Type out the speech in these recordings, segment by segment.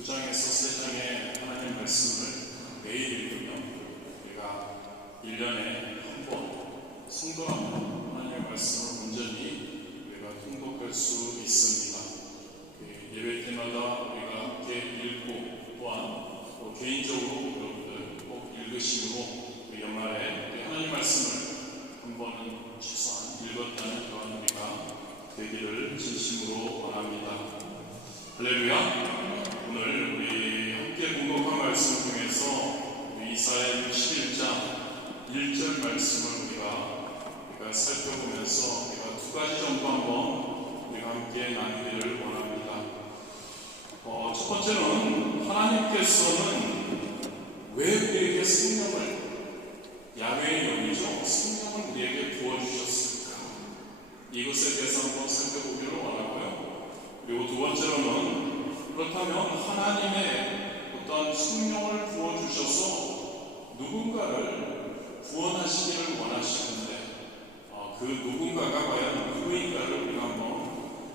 2장에서 3장의 하나님 말씀을 매일 읽으면 우리가 1년에 한 번 성도라면 하나님의 말씀을 온전히 우리가 통독할 수 있습니다. 예배 때마다 우리가 함께 읽고 또한 또 개인적으로 여러분들 꼭 읽으심으로 연말에 하나님 말씀을 한 번은 최소한 읽었다는 그런 우리가 되기를 진심으로 원합니다. 할렐루야. 오늘 우리 함께 공독한 말씀 중에서 이사야 61장 1절 말씀을 우리가 살펴보면서 우리가 두 가지 정도 한번 우리가 함께 나누기를 원합니다. 첫 번째는 하나님께서는 왜 우리에게 생명을, 야훼의 영이죠, 생명을 우리에게 부어주셨을까? 이것에 대해서 한번 살펴보기를 원하고요. 그리고 두 번째로는 그렇다면 하나님의 어떤 생명을 부어주셔서 누군가를 구원하시기를 원하시는데 그 누군가가 과연 누구인가를 우리가 한번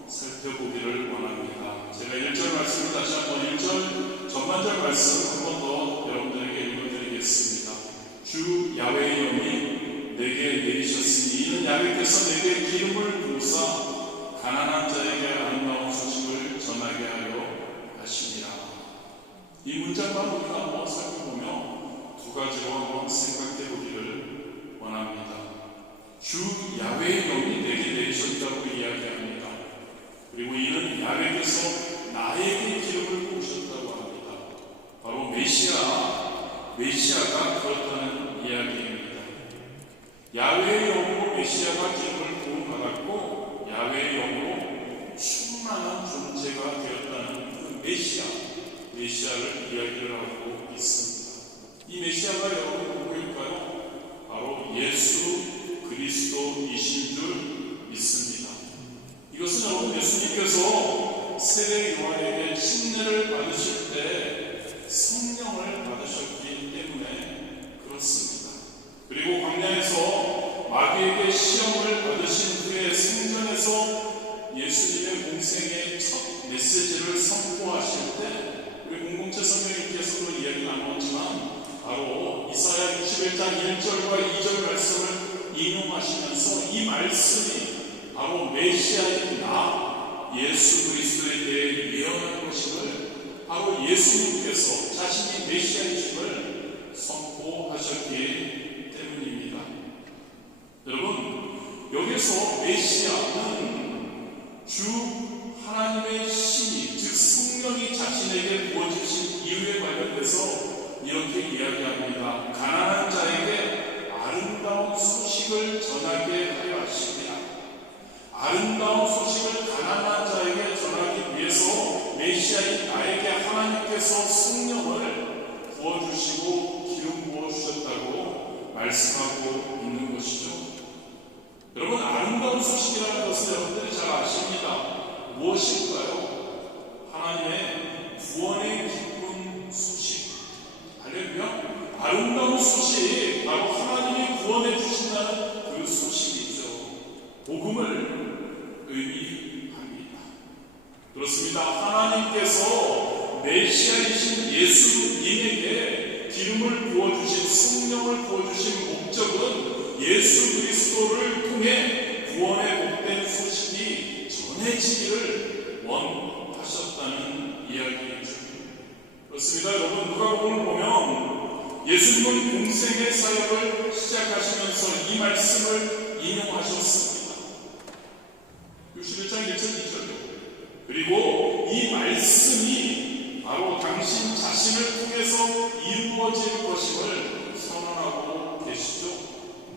살펴보기를 원합니다. 제가 1절 말씀을 다시 한번 1절 전반절 말씀 한 번 더 여러분들에게 읽어드리겠습니다. 주 야훼의 영이 내게 내리셨으니 이는 야훼께서 내게 기름을 부으사 가난한 자에게 아름다운 소식을 전하게 하려 하시니라. 이 문장만 우리가 한번 살펴보며 두 가지로 한번 생각해 보기를 원합니다. 주 야훼의 영이 내게 내리셨다고 이야기합니다. 그리고 이는 야훼께서 나에게 기름을 부으셨다고 합니다. 바로 메시아가 그렇다는 이야기입니다. 야훼의 영으로 메시아가 기름을 부음받았고 야훼의 영으로 충만한 존재가 되었다는 그 메시아를 이야기를 하고 있습니다. 이 메시아가 여러분 누구일까요? 바로 예수 그리스도이신 줄 믿습니다. 이것은 여러분 예수님께서 세례 요한에게 침례를 받으실 때 성령을 받으셨기 때문에 그렇습니다. 그리고 광야에서 마귀에게 시험을 받으신 후에 생전에서 예수님의 공생의 첫 메시지를 선포하실 때 우리 공동체 선생님께서도 이야기 나눴지만 바로 이사야 61장 1절과 2절 말씀을 인용하시면서 이 말씀이 바로 메시아인 나 예수 그리스도에 대해 예언한 것임을 바로 예수님께서 자신이 메시아이심을 선포하셨기 때문입니다. 여러분, 여기서 메시아는 주 하나님의 신이, 즉 성령이 자신에게 부어주신 이유에 관련돼서 이렇게 이야기합니다. 가난한 자에게 아름다운 소식을 전하게 하려 하시니라. 아름다운 소식을 가난한 자에게 전하기 위해서 메시아인 나에게 하나님께서 성령을 부어주시고 기름 부어주셨다고 말씀하고 있는 것이죠. 여러분, 아름다운 소식이라는 것은 여러분들이 잘 아십니다. 무엇일까요? 하나님의 구원의 기쁜 소식. 할렐루야. 아름다운 소식, 바로 하나님이 구원해 주신다는 그 소식이죠. 복음을 의미합니다. 그렇습니다. 하나님께서 메시아이신 예수님에게 기름을 부어주신, 성령을 부어주신 목적은 예수 그리스도를 통해 구원의 복된 소식이 전해지기를 원하셨다는 이야기이죠. 그렇습니다. 여러분, 누가복음을 보면 예수님은 공생의 사역을 시작하시면서 이 말씀을 인용하셨습니다. 61장 1절 2절이요. 그리고 이 말씀이 바로 당신 자신을 통해서 이루어질 것임을 선언하고 계시죠.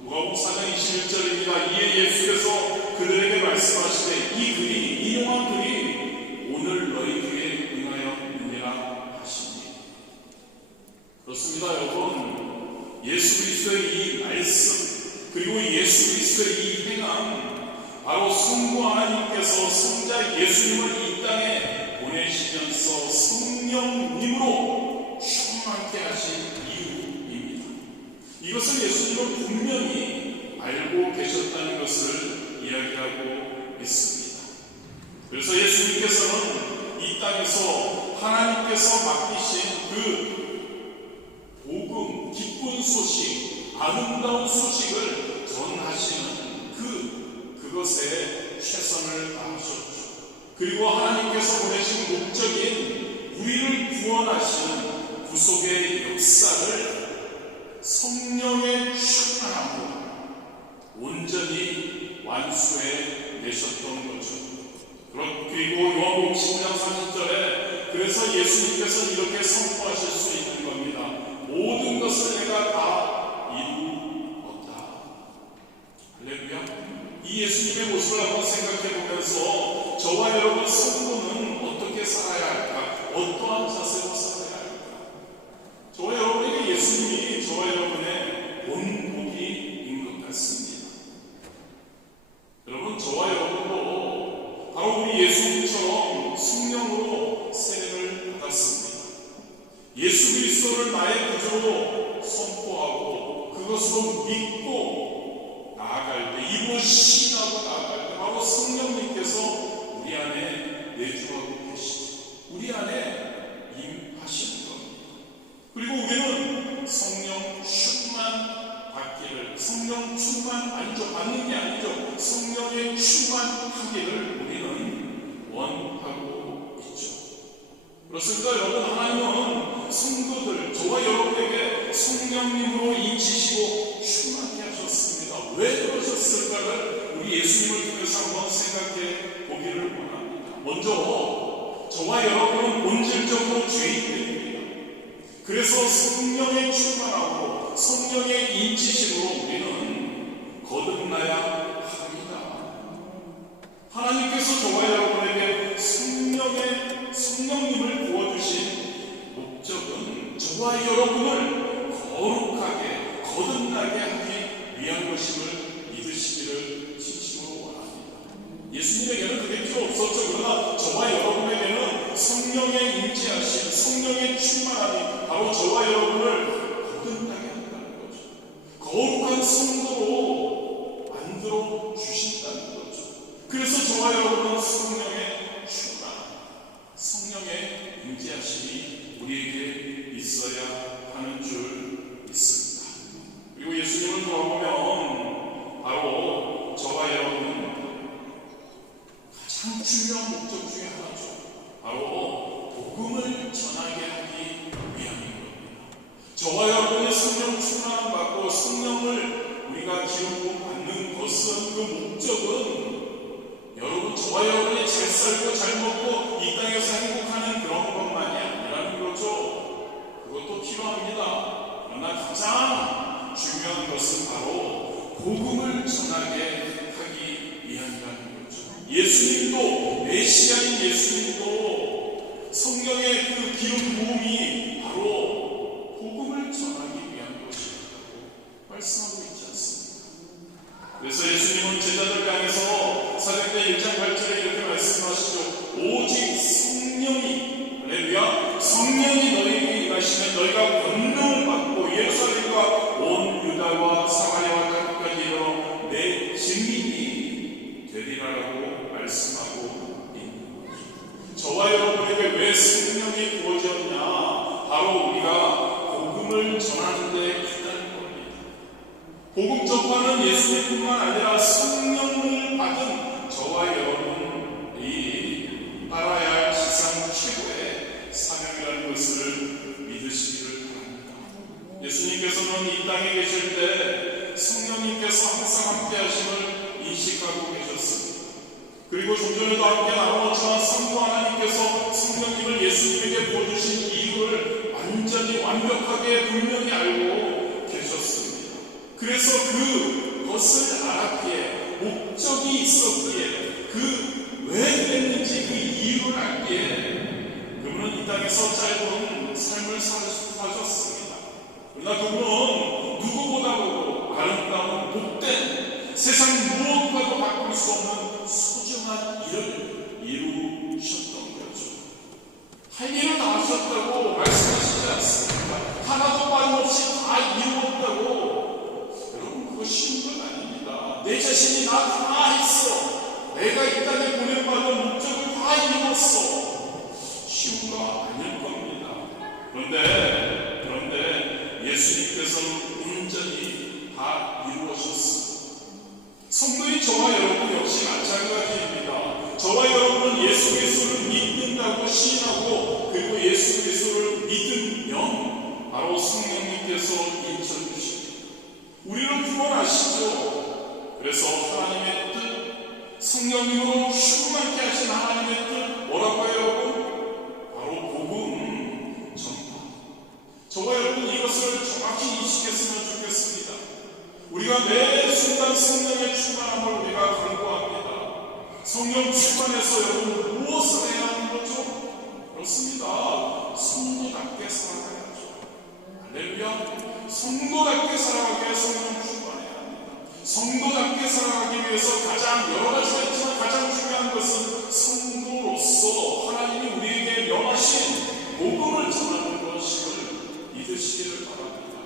누가복음 4장 21절입니다. 이에 예수께서 그들에게 말씀하시되 이 글이, 인용한 글이 오늘 너희 귀에 응하였느니라 하시니. 그렇습니다. 여러분, 예수 그리스도의 이 말씀, 그리고 예수 그리스도의 이 행함, 바로 성부 하나님께서 성자 예수님을 이 땅에 보내시면서 성령님으로 충만케 하신 이유입니다. 이것을 예수님은 분명히 알고 계셨다는 것을 이야기하고 있습니다. 그래서 예수님께서는 이 땅에서 하나님께서 맡기신 그 복음, 기쁜 소식, 아름다운 소식을 전하시는 그것에 최선을 다하셨죠. 그리고 하나님께서 보내신 목적인 우리를 구원하시는 구속의 역사를 성령의 충만함으로 온전히 완수해 내셨던 거죠. 그리고 요한복음 10장 30절에 그래서 예수님께서 이렇게 선포하실 수 있는 겁니다. 모든 것을 내가 다 이루었다. 할렐루야. 이 예수님의 모습을 한번 생각해 보면서 저와 여러분 성도는 어떻게 살아야 할까? 어떠한 자세로 살아야 할까? 저와 여러분에게 예수님이 저와 여러분의 본보기인 것 같습니다. 여러분, 저와 여러분도 바로 우리 예수님처럼 성령으로 세례를 받았습니다. 예수 그리스도를 나의 구주로 선포하고 그것으로 믿고 나아갈 때, 입을 신하고 나아갈 때 바로 성령님께서 우리 안에 내주하고 계시죠. 우리 안에 임하시는 겁니다. 그리고 우리는 성령 충만 받기를, 성령 충만 아니죠, 받는 게 아니죠, 성령의 충만하기를 우리는 원하고 있죠. 그렇습니다. 여러분, 하나님은 성도들, 저와 여러분에게 성령님으로 인치시고 충만케 하셨습니다. 왜 그러셨을까를 우리 예수님을 통해서 한번 생각해 보기를 원합니다. 먼저 저와 여러분은 본질적으로 죄인들입니다. 그래서 성령의 충만하고 성령의 인치심으로 우리는 거듭나야 합니다. 하나님께서 저와 여러분에게 성령님을 부어주신 목적은 저와 여러분을 거룩하게 거듭나게 하기 위한 것임을 믿으시기를 진심으로 원합니다. 예수님에게는 그게 필요 없었죠. 그러나 저와 여러분에게는 성령의 임재하심, 성령의 충만함이 바로 저와 여러분을 거듭나게 한다는 거죠. 거룩한 성도로 만들어 주신다는 거죠. 그래서 저와 여러분은 성령의 충만, 성령의 임재하심이 우리에게 있어야 하는 줄 믿습니다. 그리고 예수님을 돌아보면 바로 저와 여러분은 가장 중요한 목적 중에 하나죠. 바로 복음을 전하게 하기 위함인 겁니다. 저와 여러분의 성령 충만함 받고 성령을 우리가 기름 부음 받는 것은, 그 목적은 여러분, 저와 여러분이 잘 살고 잘 먹고 이 땅에서 행복하는 그런 것만이 아니라는 거죠. 그것도 필요합니다. 그러나 가장 중요한 것은 바로 복음을 전하게 하기 위함이라는 거죠. 예수님도, 메시아인 예수님도 성령의 그 기름 부음이 바로 복음을 전하기 위한 것이라고 말씀하고 있지 않습니까? 그래서 예수님은 제자들 향해서 사도행전 1장 8절에 이렇게 말씀하시죠. 오직 성령이, 할렐루야, 성령이 너희에게 임하시면 너희가 권능을 받고 예루살렘과 온 유다와 사마리아와 땅끝까지 이르러 내 증인이 되리라라고 말씀하고 있는 거죠. 저와 여러분에게 왜 성령이 부어졌냐? 바로 우리가 복음을 전하는 데 있다는 겁니다. 복음 전파는 예수님뿐만 아니라 성령을 받은 저와 여러분이 알아야 할 지상 최고의 사명이라는 것을 믿으시기를 바랍니다. 예수님께서는 이 땅에 계실 때 성령님께서 항상 함께 하심을 인식하고 계셨습니다. 그리고 좀 전에도 함께 나누었지만 성부 하나님께서 성령님을 예수님에게 부어주신 이유를 완전히 완벽하게 분명히 알고 계셨습니다. 그래서 그것을 알았기에, 목적이 있었기에, 왜 그랬는지 그 이유를 알기에 그분은 이 땅에서 짧은 삶을 사셨습니다. 그러나 그분은 누구보다도 아름다운 복된, 세상 무엇과도 바꿀 수 없는 소중한 일을 이루셨던 거죠. 할 일을 다 하셨다고 말씀하시지 않습니까? 하나도 빠짐없이 다 이루었다고. 여러분, 그거 쉬운 건 아닙니다. 내 자신이 나 다 했어, 내가 이 땅에 보내받은 목적을 다 이루었어, 쉬운 거 아닙니다. 그런데 예수님께서는 온전히 다 이루어졌습니다. 성도인 저와 여러분 역시 마찬가지입니다. 저와 여러분은 예수 그리스도를 믿는다고 시인하고 그리고 예수 그리스도를 믿으면 바로 성령님께서 인쳐주십니다. 우리를 구원하시죠. 그래서 하나님의 뜻, 성령님으로 충만케 하신 하나님의 뜻 뭐라고 해요 여러분? 바로 복음 전파. 저와 여러분 이것을 정확히 인식했으면 좋겠습니다. 우리가 매 순간 성령의 충만함을 우리가 강구합니다. 성령 충만해서 여러분 무엇을 해야 하는 거죠? 그렇습니다. 성도답게 살아가야죠. 할렐루야. 성도답게 살아가기 위해 성령 충만해야 합니다. 성도답게 살아가기 위해서 가장 여러 가지가 있지만 가장 중요한 것은 성도로서 하나님이 우리에게 명하신 복음을 전하는 것임을 믿으시기를 바랍니다.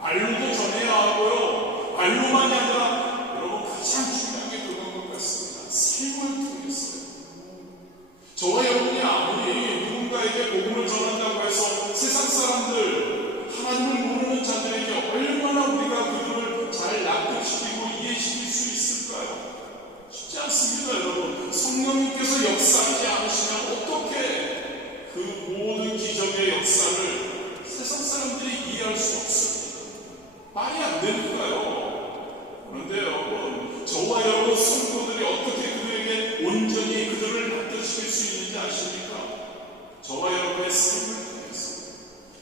말로도 전해야 하고요. 말로만이 아니라 여러분 가장 중요한 게 그런 것 같습니다. 삶을 통해서요. 저와 여러분이 아무리 누군가에게 복음을 전한다고 해서 세상 사람들, 하나님을 모르는 자들에게 얼마나 우리가 그들을 잘 납득시키고 이해시킬 수 있을까요? 쉽지 않습니다, 여러분. 성령님께서 역사하지 않으시면 어떻게 그 모든 기적의 역사를 세상 사람들이 이해할 수 없습니다. 말이 안 되니까요. 그런데 여러분, 저와 여러분 성도들이 어떻게 그들에게 온전히 그들을 납득시킬 수 있는지 아십니까? 저와 여러분의 삶을 통해서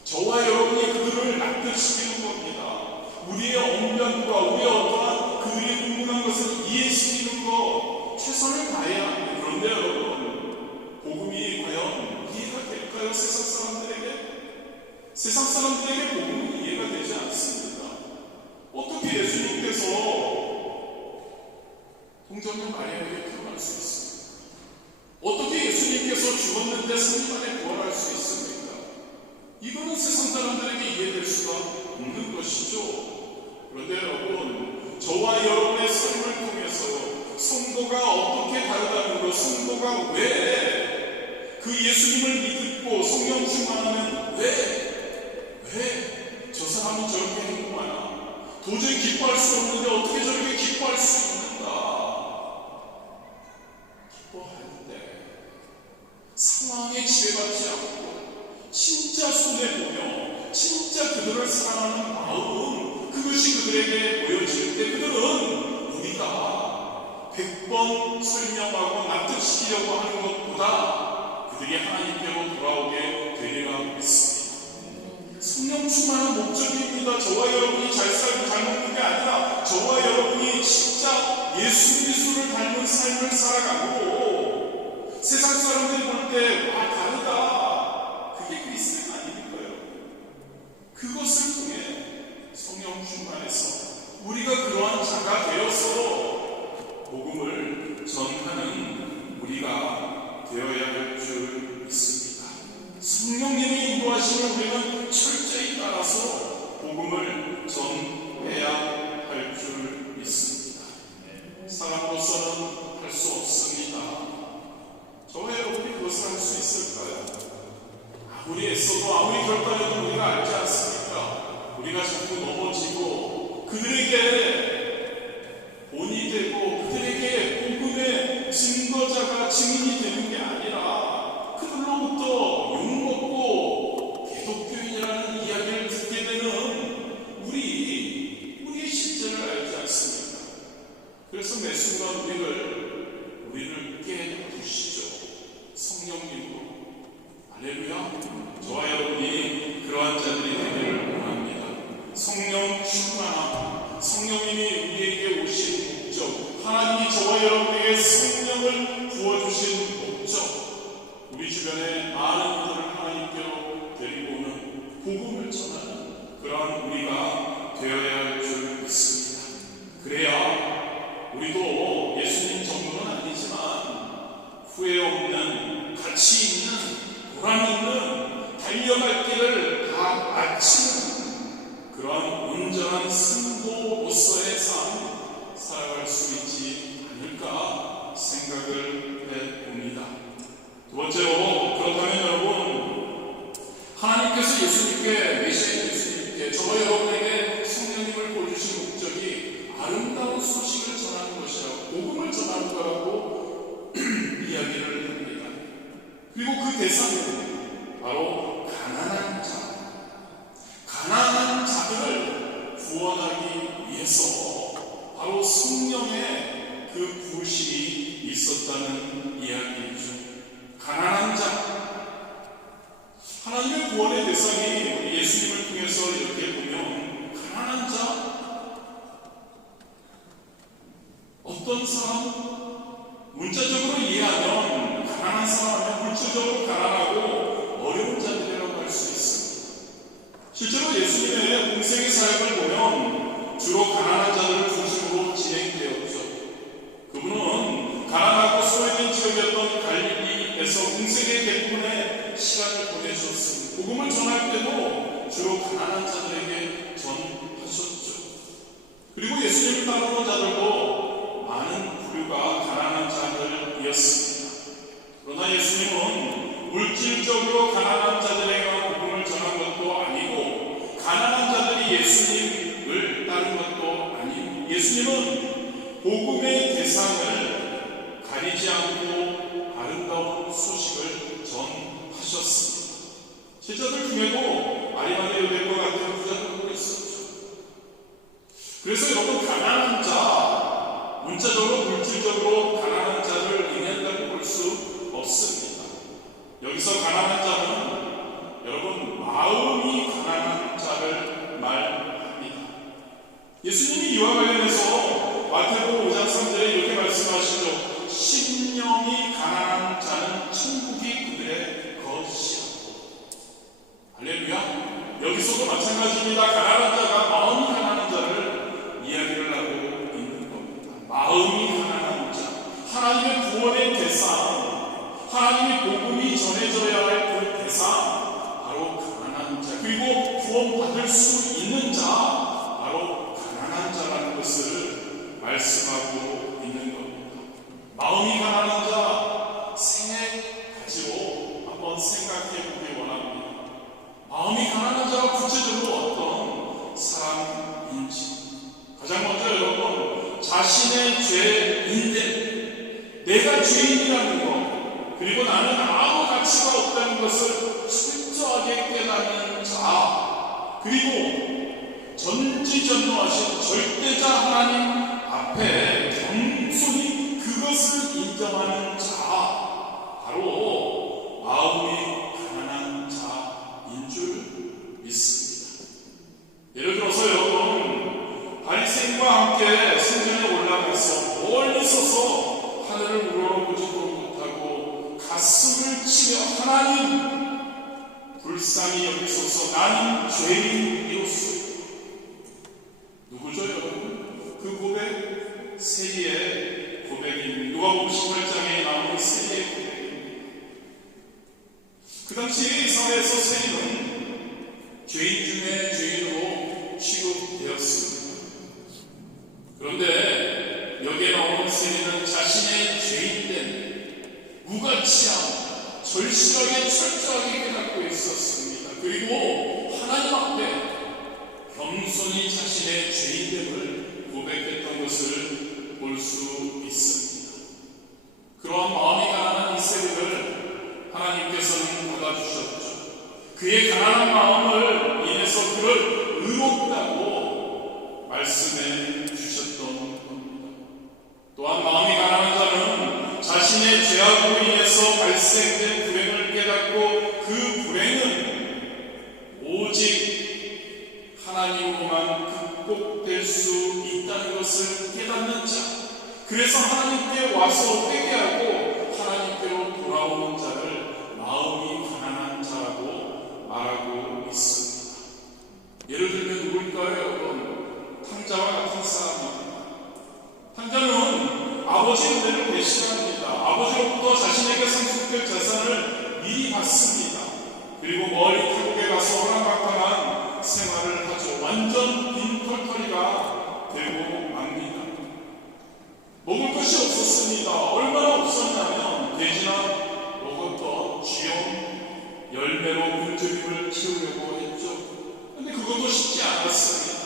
저와 여러분이 그들을 납득시키는 겁니다. 우리의 언변과 우리의 어떠한 그들이 궁금한 것을 이해시키는 것 최선을 다해야 합니다. 그런데 여러분 복음이 과연 이해가 될까요? 세상 사람들에게? 세상 사람들에게 복음은 이해가 되지 않습니다. 어떻게 예수님께서 동정녀 마리아에게 표현할 수 있습니까? 어떻게 예수님께서 죽었는데 3일 만에 부활할 수 있습니까? 이거는 세상 사람들에게 이해될 수가 없는 것이죠. 그런데 여러분, 저와 여러분의 삶을 통해서요, 성도가 어떻게 다르다는 것, 성도가 왜 그 예수님을 믿고 성령 충만하면 왜 저 사람은 저렇게 행동하나? 도저히 기뻐할 수 없는데 어떻게 저렇게 기뻐할 수 있는가? 기뻐하는데 상황에 지배받지 않고 진짜 손해보며 진짜 그들을 사랑하는 마음, 그것이 그들에게 보여질 때 그들은 우리가 100번 설명하고 납득시키려고 하는 것보다 그들이 하나님께로 돌아오게 되리라 믿습니다. 성령 충만한 목적입니다. 저와 여러분이 잘 살고 잘 먹는 게 아니라 저와 여러분이 진짜 예수 그리스도를 닮은 삶을 살아가고 세상 사람들이 볼 때 와 다르다. 그게 그리스도가 아닙니까요? 그것을 통해 성령 충만해서 우리가 그러한 자가 되어서 복음을 전하는 우리가 되어야 할 줄 믿습니다. 성령님의 인도하심을 우리는 철저히 따라서 복음을 전해야 할 줄 믿습니다. 사람으로서는 할 수 없습니다. 저와 여러분이 그것을 할 수 있을까요? 아무리 애써도 아무리 결단해도 우리가 알지 않습니까? 우리가 자꾸 넘어지고 그들에게 본이 되고 그들에게 복음의 증거자가 증인이 되는 게 아니라 그들로부터 욕먹고 기독교인이라는 이야기를 듣게 되는 우리의 실제를 알지 않습니까? 그래서 매 순간 우리를 깨우시죠. 성령님으로. 할렐루야. 저와 여러분이 그러한 자들이 되기를 원합니다. 성령 충만함, 성령님이 우리에게 오신 목적, 하나님이 저와 여러분에게 성령을 부어주신 목적, 우리 주변에 많은 이들을 하나님께로 데리고 오는 복음을 전하는 그러한 우리가 되어야 할 줄 믿습니다. 그래야 우리도 예수님 정도는 아니지만 후회 없는, 가치 있는, 보람 있는 달려갈 길을 다 마치는 그러한 온전한 승도로서의 삶 살아갈 수 있지 않을까 생각을 해봅니다. 두 번째로, 그렇다면 여러분, 하나님께서 예수 예수님께, 메시아 예수님께, 저와 여러분에게 성령님을 보여주신 목적이 아름다운 소식을 전하는 것이라고, 복음을 전하는 거라고 이야기를 합니다. 그리고 그 대상은 바로 가난한 자, 가난한 자들을 구원하기 위해서 바로 성령의 그 부으심이 있었다는 이야기이죠. 가난한 자, 하나님의 구원의 대상이 예수님을 통해서 이렇게 보면 가난한 자, 어떤 사람, 문자적으로 이해하면 가난한 사람은 물질적으로 가난하고 어려운 자들이라고 할 수 있습니다. 실제로 예수님의 공생의 사역을 보면 주로 가난한 자들을 중심으로 진행되었죠. 그분은 가난하고 소외된 지역이었던 갈릴리에서 공생의 대부분의 시간을 보내셨습니다. 복음을 전할 때도 주로 가난한 자들에게 전하셨죠. 그리고 예수님을 따르는 자들도 많은 부류가 가난한 자들이었습니다. 그러나 예수님은 물질적으로 가난한 자들에게 복음을 전한 것도 아니고 가난한 자들이 예수님을 따른 것도 아니고 예수님은 복음의 대상을 가리지 않고 아름다운 소식을 전하셨습니다. 제자들 중에도 아리마대 요셉과 같은 부자들도 있었죠. 그래서 여러분, 가난한 자, 문자적으로 물질적으로 가난한 자를 의미한다고 볼 수 없습니다. 여기서 가난한 자는 여러분 마음이 가난한 자를 말합니다. 예수님이 이와 관련해서 마태복음 5장 3절에 이렇게 말씀하시죠. 심령이 가난한 자는 천국이 그들의 것이야. 할렐루야. 여기서도 마찬가지입니다. 가난한 자가 마음이 가난한 자를 이야기를 하고 있는 겁니다. 마음이 가난한 자, 하나님의 구원의 대상, 하나님의 복음이 전해져야 할 그 대상, 바로 가난한 자, 그리고 구원받을 수 있는 자, 바로 가난한 자라는 것을 말씀하고 있는 겁니다. 마음이 가난한 자, 생애 가지고 한번 생각해 보기 원합니다. 마음이 가난한 자가 구체적으로 어떤 사람인지. 가장 먼저 여러분, 자신의 죄인데 내가 죄인이라는 것, 그리고 나는 아무 가치가 없다는 것을 철저하게 깨닫는 자, 그리고 전지전능하신 절대자 하나님 앞에 겸손히 그것을 인정하는 자, 바로 마음이 가난한 자인 줄 믿습니다. 예를 들어서 여러분, 바리새인과 함께 성전에 올라가서 멀리 서서 하늘을 우러러보지도 못하고 가슴을 치며 하나님 불쌍히 여기소서, 나는 죄인이로소. 누구죠 여러분? 그 고백, 세리의 고백입니다. 누가복음 18장에 나오는 세리의 고백입니다. 그 당시 사회에서 세리는 죄인 중에 죄인으로 취급되었습니다. 그런데 여기에 나오는 세리는 자신의 죄인된 무가치함, 절실하게 철저하게 깨닫고 있었습니다. 그리고 하나님 앞에 겸손히 자신의 죄인됨을 고백했던 것을 볼 수 있습니다. 그러한 마음이 가난한 이 세리를 하나님께서는 받아주셨죠. 그의 가난한 마음을 인해서 그를 의롭다고 말씀해 주셨던 겁니다. 또한 마음이 가난한 자는 자신의 죄악으로 인해서 발생된 불행을 깨닫고 그 불행은 오직 하나님으로만 극복될 수 있다는 것을 깨닫는 자, 그래서 하나님께 와서 회개하고 하나님께로 돌아오는 자를 마음이 가난한 자라고 말하고 있습니다. 예를 들면 누굴까요 여러분? 탕자와 같은 사람입니다. 탕자는 아버지의 은혜를 배신합니다. 아버지로부터 자신에게 상속될 자산을 미리 받습니다. 그리고 멀리 태국에 가서 허랑방탕한 생활을 하죠. 완전 빈털터리가 되고 맙니다. 먹을 것이 없었습니다. 얼마나 없었냐면 돼지나 먹었던 쥐용 열매로 빈트림을 채우려고 했죠. 죽고 싶지 않았습니다.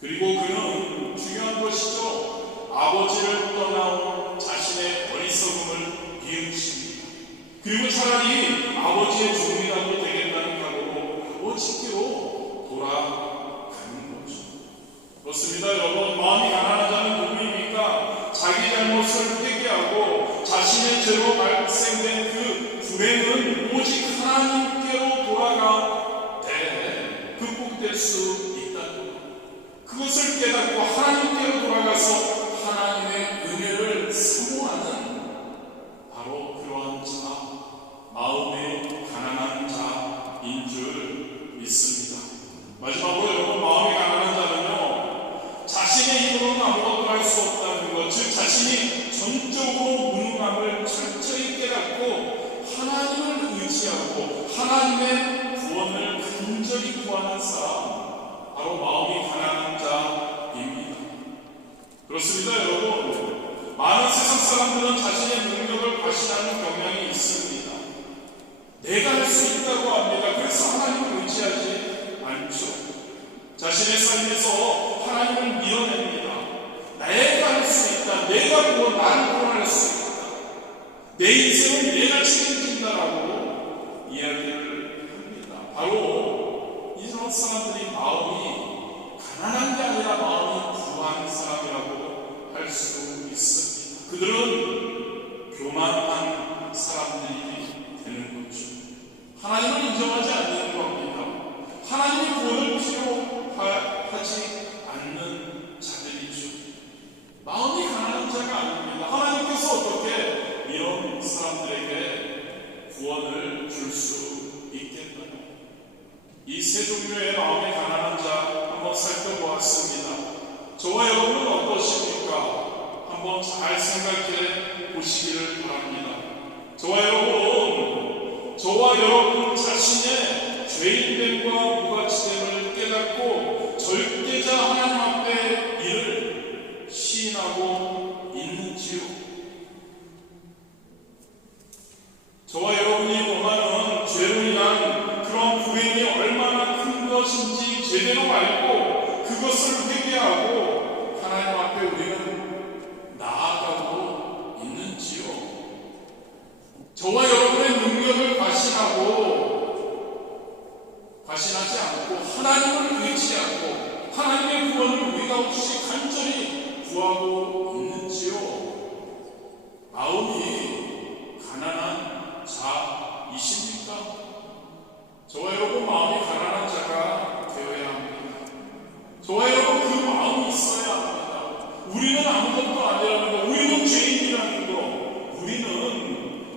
그리고 그는 중요한 것이죠. 아버지를 떠나온 자신의 어리석음을 비웃습니다. 그리고 차라리 아버지의 종이라도 되겠다는 각오로 아버지께로 돌아가는 거죠. 그렇습니다. 여러분, 마음이 가난한 자는 누구입니까? 자기 잘못을 회개하고 자신의 죄로 발생된 그 불행은 오직 하나님께로 돌아가 극복될 수 있다는 것. 그것을 깨닫고 하나님께로 돌아가서 하나님의 은혜를 사모하는 바로 그러한 자, 마음이 가난한 자인 줄 믿습니다. 마지막으로 여러분, 마음이 가난한 자는요, 자신의 힘으로는 아무것도 할 수 없다는 것, 즉 자신이 전적으로 무능함을 철저히 깨닫고 하나님을 의지하고 하나님의 구원을 간절히 구하는 사람, 바로 마음이 가난한 자입니다. 그렇습니다. 여러분, 많은 세상 사람들은 자신의 능력을 과신하는 경향이 있습니다. 내가 할 수 있다고 합니다. 그래서 하나님을 의지하지 않죠. 자신의 삶에서 하나님을 밀어냅니다. 내가 할 수 있다. 내가 나를 구원할 수 있다. 내 인생은 내가 책임진다라고 이야기를 합니다. 바로 이런 사람들이 마음이 가난한 게 아니라 마음이 부한 사람이라고 할 수 있습니다. 그들은 교만한 사람들이 되는 거죠. 하나님을 인정하지 않는 겁니다. 하나님의 구원을 필요하지 않는 자들이죠. 마음이 가난한 자가 아닙니다. 하나님께서 어떻게 이런 사람들에게 구원을 줄 수 있겠나요? 이 세 종류의 마음이 가난한 자 한번 살펴보았습니다. 저와 여러분은 어떠십니까? 한번 잘 생각해 보시기를 바랍니다. 저와 여러분 자신의 죄인됨과 무가치됨을 깨닫고 절대자 하나님 앞에 이를 시인하고 있는지요? 저와 여러분이 범하는 죄로 인한 그런 불행이 얼마나 큰 것인지 제대로 알고 그것을 회개하고 하나님 앞에 우리는 나아가고 있는지요? 저와 여러분의 능력을 과신하지 않고 하나님을 의지하고 하나님의 구원을 우리가 없이 간절히 구하고 있는지요? 마음이 가난한 자이십니까? 저와 여러분 마음이 가난한 자가 되어야 합니다. 저와 여러분 그 마음이 있어야 합니다. 우리는 아무것도 아니라는 것, 우리는 죄인이라는 것, 우리는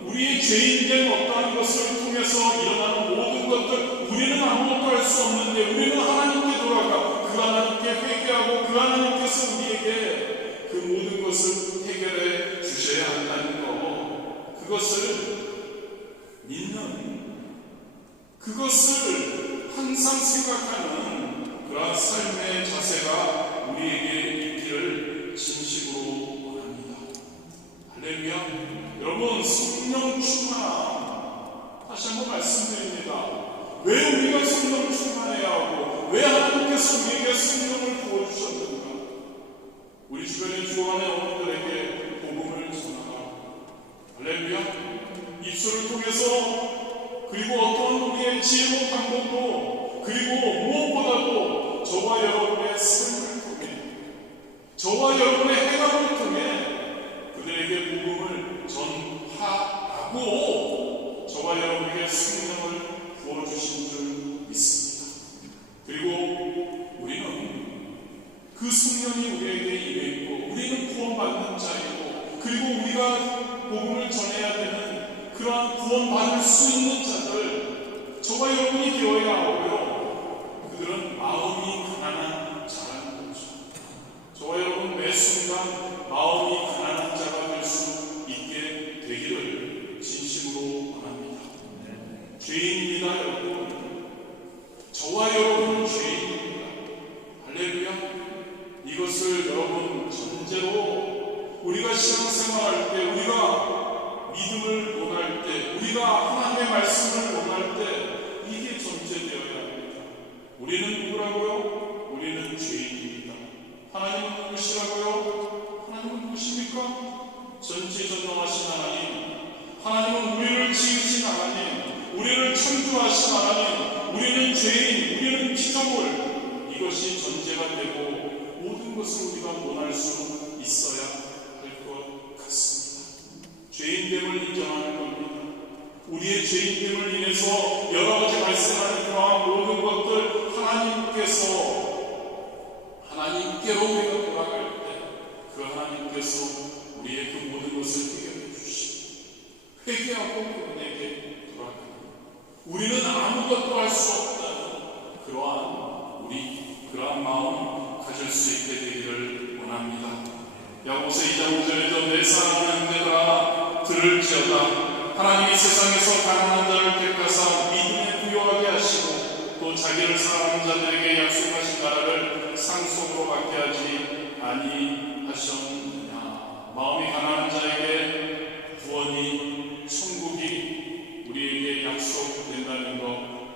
우리의 죄인된 어떠한 것을 통해서 일어나는 모든 것들, 우리는 아무것도 할 수 없는데 우리는 하나님께 돌아가 그 하나님께 회개하고 그 하나님께서 우리에게 그 모든 것을 해결해 주셔야 한다는 것, 그것을 믿는, 그것을 항상 생각하는 그러한 삶의 자세가 우리에게 있기를 진심으로 원합니다. 할렐루야. 여러분, 성령 충만함 다시 한번 말씀드립니다. 왜 우리가 성령 충만해야 하고 왜 하나님께서 우리에게 성령을 부어주셨는가? 우리 주변의 주안의 어머니들에게 복음을 전하라. 할렐루야. 입술을 통해서, 그리고 어떤 우리의 지혜로운 방법도, 그리고 무엇보다도 저와 여러분의 삶을 통해, 저와 여러분의 행함을 통해 그들에게 복음을 전하고 저와 여러분에게 성령을 부어주신 줄 믿습니다. 그리고 우리는 그 성령이 우리에게 임해 있고 우리는 구원받는 자이고, 그리고 우리가 복음을 전해야 되는 그러한 구원받을 수 있는 자들, 저와 여러분이 되어야 하고요. 그들은 마음이 가난한 자라는 거죠. 저와 여러분 매 순간 마음이 가난한 자가 될 수 있게 되기를 진심으로 원합니다. 죄인입니다, 여러분. 저와 여러분은 죄인입니다. 할렐루야. 이것을 여러분 전제로 우리가 신앙생활할 때, 우리가 믿음을 논할 때, 우리가 하나님의 말씀을 논할 때 이게 전제되어야 합니다. 우리를 창조하신 하나님, 우리는 죄인, 우리는 피조물, 이것이 전제가 되고 모든 것을 우리가 논할 수 있어야 할 것 같습니다. 죄인됨을 인정하는 겁니다. 우리의 죄인됨을 인해서 여러 가지 발생하는 그러한 모든 것들 하나님께로 우리가 돌아갈 때 그 하나님께서 우리의 그 모든 것을 해결해 주시고 회개하고 그분에게 돌아갑니다. 우리는 아무것도 할 수 없다는 그러한 마음 가질 수 있게 되기를 원합니다. 야고보서 2장 5절에도 내 사랑하는 자들아 들을지어다. 하나님이 세상에서 가난한 자를 택하사 믿음에 부요하게 하시고 또 자기를 사랑하는 자들에게 약속하신 나라를 상속으로 받게 하지 아니하셨느냐. 마음이 가난한 자에게 구원이 천국이 우리에게 약속된다는 것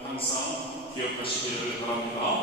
항상 기억하시기를 바랍니다.